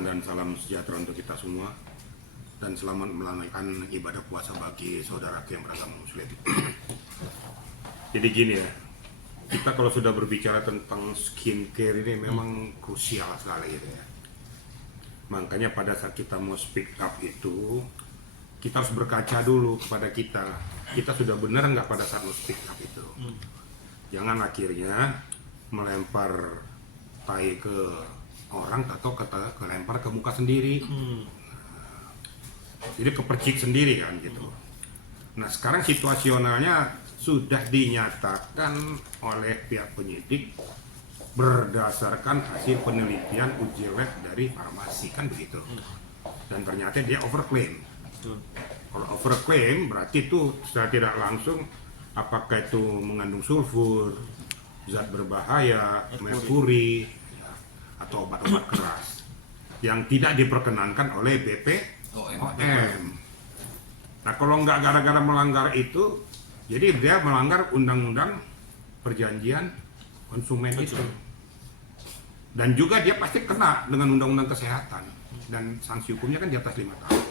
Tuhan dan salam sejahtera untuk kita semua, dan selamat menunaikan ibadah puasa bagi saudara yang beragama Muslim. Jadi gini ya, kita kalau sudah berbicara tentang skincare ini memang krusial sekali gitu ya. Makanya pada saat kita mau speak up itu, kita harus berkaca dulu kepada kita sudah benar nggak pada saat mau speak up itu. Jangan akhirnya melempar tai ke orang atau kelempar ke muka sendiri. Jadi kepercik sendiri kan gitu. Nah sekarang situasionalnya sudah dinyatakan oleh pihak penyidik berdasarkan hasil penelitian uji lab dari farmasi kan begitu. Dan ternyata dia overclaim. Kalau overclaim berarti itu secara tidak langsung apakah itu mengandung sulfur, zat berbahaya, merkuri, atau obat-obat keras yang tidak diperkenankan oleh BPOM. Nah kalau nggak gara-gara melanggar itu, jadi dia melanggar undang-undang perjanjian konsumen itu. Dan juga dia pasti kena dengan undang-undang kesehatan, dan sanksi hukumnya kan di atas 5 tahun.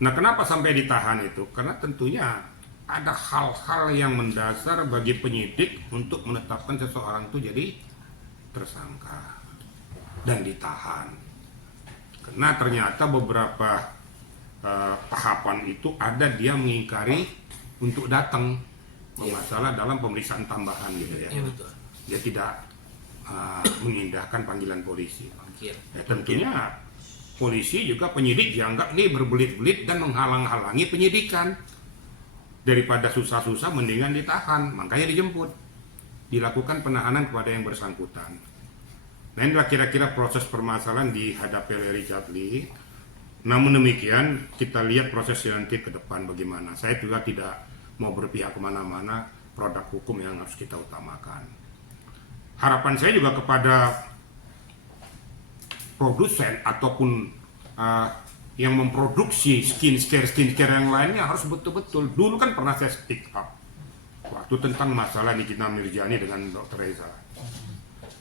Nah kenapa sampai ditahan itu? Karena tentunya ada hal-hal yang mendasar bagi penyidik untuk menetapkan seseorang itu jadi tersangka dan ditahan. Karena ternyata beberapa tahapan itu ada dia mengingkari untuk datang bermasalah dalam pemeriksaan tambahan gitu ya. Dia tidak mengindahkan panggilan polisi. Ya, tentunya polisi juga penyidik dianggap ini berbelit-belit dan menghalang-halangi penyidikan. Daripada susah-susah mendingan ditahan, makanya dijemput, dilakukan penahanan kepada yang bersangkutan. Nah inilah kira-kira proses permasalahan dihadapi oleh Richard Lee. Namun demikian kita lihat prosesnya nanti ke depan bagaimana. Saya juga tidak mau berpihak kemana-mana, produk hukum yang harus kita utamakan. Harapan saya juga kepada produsen ataupun yang memproduksi skincare yang lainnya harus betul-betul. Dulu kan pernah saya speak up waktu tentang masalah Nikita Mirzani dengan Dr. Reza.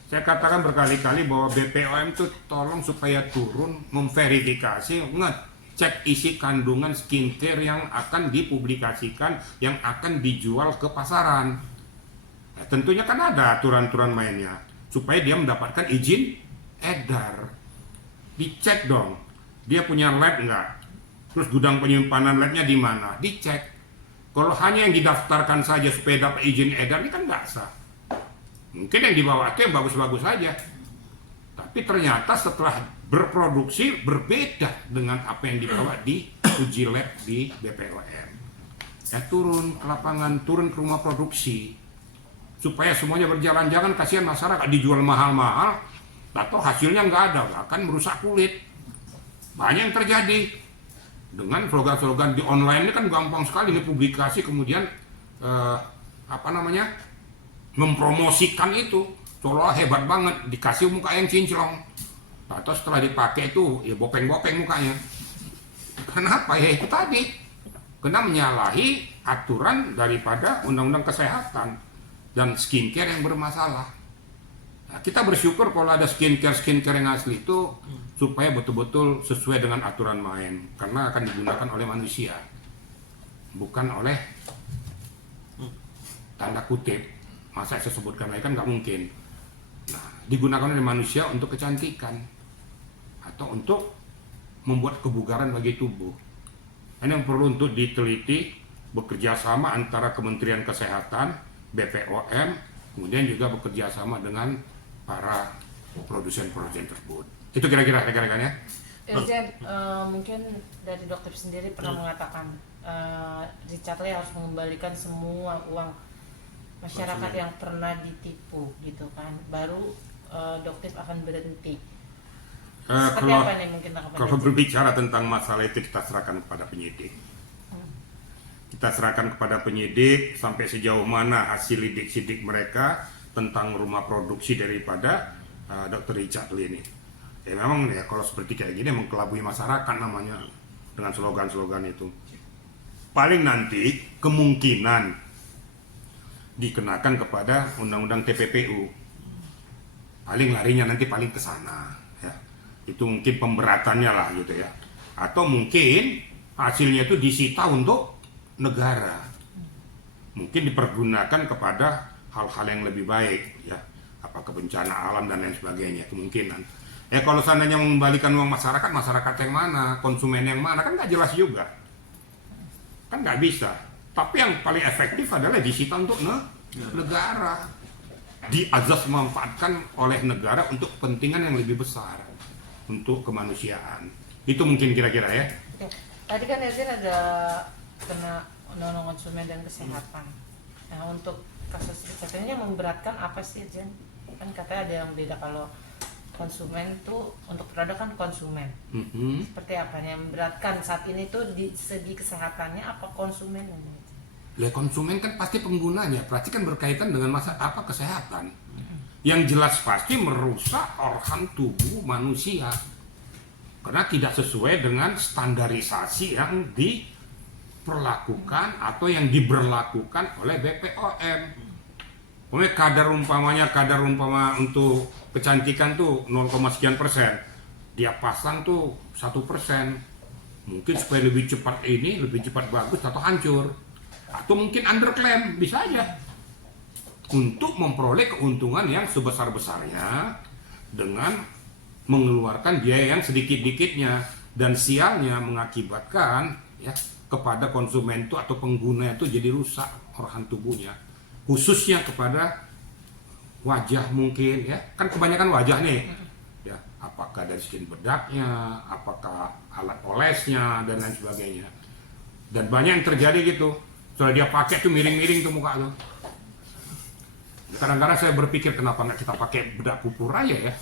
Saya katakan berkali-kali bahwa BPOM itu tolong supaya turun memverifikasi, ngecek isi kandungan skincare yang akan dipublikasikan, yang akan dijual ke pasaran. Nah, tentunya kan ada aturan-aturan mainnya supaya dia mendapatkan izin edar. Dicek dong, dia punya lab nggak? Terus gudang penyimpanan labnya di mana? Dicek. Kalau hanya yang didaftarkan saja supaya dapat izin edar, ini kan nggak sah. Mungkin yang dibawa itu yang bagus-bagus saja. Tapi ternyata setelah berproduksi berbeda dengan apa yang dibawa di uji lab di BPOM. Ya turun ke lapangan, turun ke rumah produksi. Supaya semuanya berjalan, jangan kasihan masyarakat dijual mahal-mahal atau hasilnya nggak ada, bahkan merusak kulit. Banyak yang terjadi dengan slogan-slogan di online ini kan gampang sekali nih publikasi kemudian mempromosikan itu seolah hebat banget, dikasih muka yang kinclong atau setelah dipakai itu ya bopeng-bopeng mukanya. Kenapa? Ya itu tadi, kena menyalahi aturan daripada undang-undang kesehatan dan skincare yang bermasalah. Nah, kita bersyukur kalau ada skincare yang asli itu supaya betul-betul sesuai dengan aturan main, karena akan digunakan oleh manusia, bukan oleh tanda kutip. Masa saya sebutkan lagi kan nggak mungkin. Nah, digunakan oleh manusia untuk kecantikan atau untuk membuat kebugaran bagi tubuh. Ini yang perlu untuk diteliti, bekerja sama antara Kementerian Kesehatan, BPOM, kemudian juga bekerja sama dengan para produsen-produsen tersebut. Itu kira-kira rekan-rekannya. Irjen, mungkin dari dokter sendiri pernah mengatakan Richard Lee harus mengembalikan semua uang masyarakat yang pernah ditipu gitu kan, baru dokter akan berhenti. Seperti apa nih mungkin tanggapan? Kalau berbicara tentang masalah itu kita serahkan kepada penyidik. Kita serahkan kepada penyidik sampai sejauh mana hasil lidik-sidik mereka tentang rumah produksi daripada Dr. Richard Lee ini. Ya memang ya kalau seperti kayak gini mengkelabui masyarakat namanya dengan slogan-slogan itu. Paling nanti kemungkinan dikenakan kepada undang-undang TPPU. Paling larinya nanti paling ke sana ya. Itu mungkin pemberatannya lah gitu ya. Atau mungkin hasilnya itu disita untuk negara. Mungkin dipergunakan kepada hal-hal yang lebih baik ya. Apakah bencana alam dan lain sebagainya, kemungkinan. Kalau seandainya mengembalikan uang masyarakat, masyarakat yang mana, konsumen yang mana, kan nggak jelas juga. Kan nggak bisa. Tapi yang paling efektif adalah disita untuk negara. Diazas memanfaatkan oleh negara untuk kepentingan yang lebih besar. Untuk kemanusiaan. Itu mungkin kira-kira ya. Oke. Tadi kan Irjen ada kena undang-undang konsumen dan kesehatan. Nah, untuk kasus Richard ini yang memberatkan apa sih, Irjen? Kan katanya ada yang beda kalau konsumen tuh untuk produk kan konsumen. Seperti apa yang memberatkan saat ini tuh di segi kesehatannya apa konsumen? Ya konsumen kan pasti penggunanya, berarti kan berkaitan dengan kesehatan. Yang jelas pasti merusak organ tubuh manusia karena tidak sesuai dengan standarisasi yang diperlakukan atau yang diberlakukan oleh BPOM. Kadar umpama untuk kecantikan tuh 0, sekian persen, dia pasang tuh 1%, mungkin supaya lebih cepat bagus atau hancur, atau mungkin underclaim, bisa aja untuk memperoleh keuntungan yang sebesar-besarnya dengan mengeluarkan biaya yang sedikit-dikitnya, dan sialnya mengakibatkan ya kepada konsumen itu atau pengguna itu jadi rusak organ tubuhnya, khususnya kepada wajah mungkin ya, kan kebanyakan wajah nih ya, apakah dari skin bedaknya, apakah alat olesnya dan lain sebagainya, dan banyak yang terjadi gitu, soalnya dia pakai tuh miring-miring tuh muka tuh. Kadang-kadang saya berpikir kenapa nggak kita pakai bedak pupur aja ya.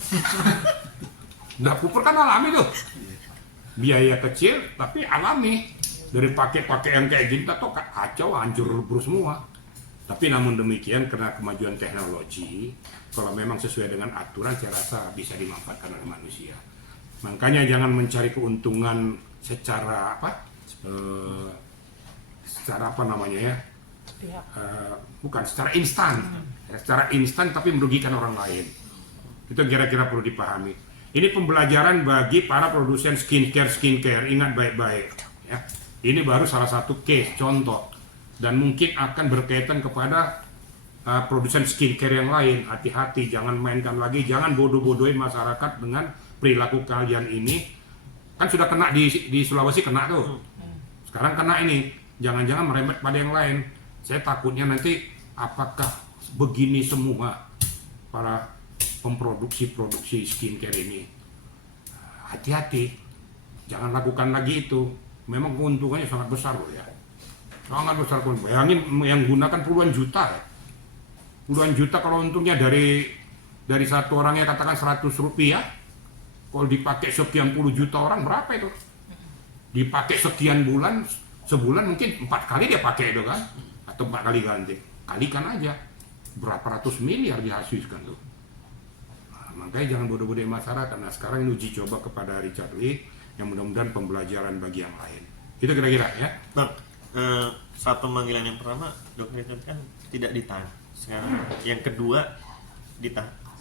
Bedak pupur kan alami tuh, biaya kecil tapi alami. Dari pakai yang kayak gini tuh kacau, hancur lebur semua. Tapi namun demikian karena kemajuan teknologi, kalau memang sesuai dengan aturan saya rasa bisa dimanfaatkan oleh manusia. Makanya jangan mencari keuntungan secara bukan secara instan. Secara instan tapi merugikan orang lain. Itu kira-kira perlu dipahami. Ini pembelajaran bagi para produsen skincare, ingat baik-baik ya. Ini baru salah satu case, contoh, dan mungkin akan berkaitan kepada produsen skincare yang lain. Hati-hati, jangan mainkan lagi, jangan bodoh-bodohin masyarakat dengan perilaku kalian ini. Kan sudah kena di Sulawesi, kena tuh. Sekarang kena ini, jangan-jangan merembet pada yang lain. Saya takutnya nanti apakah begini semua para produksi skincare ini. Hati-hati, jangan lakukan lagi itu. Memang keuntungannya sangat besar loh ya. Sangat besar pun. Bayangin yang gunakan puluhan juta ya. Puluhan juta kalau untungnya dari satu orangnya katakan 100 rupiah. Kalau dipakai sekian puluh juta orang berapa itu? Dipakai sekian bulan, sebulan mungkin 4 kali dia pakai itu kan. Atau 4 kali ganti. Kalikan aja. Berapa ratus miliar dihasilkan tuh. Nah, makanya jangan bodoh-bodohin masyarakat. Nah sekarang ini uji coba kepada Richard Lee. Yang mudah-mudahan pembelajaran bagi yang lain. Itu kira-kira ya. Bang, saat pemanggilan yang pertama Dr. Richard kan tidak ditahan. Sekarang yang kedua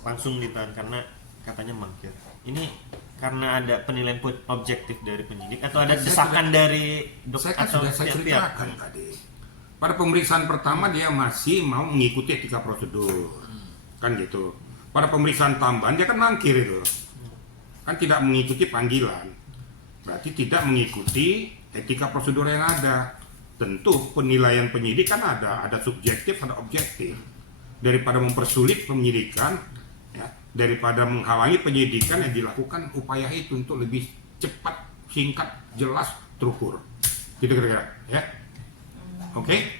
langsung ditahan karena katanya mangkir. Ini karena ada penilaian objektif dari penyidik atau ada desakan dari dokter atau saya ceritakan tadi. Pada pemeriksaan pertama dia masih mau mengikuti etika prosedur. Kan gitu. Pada pemeriksaan tambahan dia kan mangkir itu. Kan tidak mengikuti panggilan. Berarti tidak mengikuti etika prosedur yang ada. Tentu penilaian penyidik kan ada subjektif, ada objektif. Daripada mempersulit penyidikan, ya, daripada menghalangi penyidikan yang dilakukan upaya itu untuk lebih cepat, singkat, jelas, terukur. Gitu kira-kira, ya. Oke?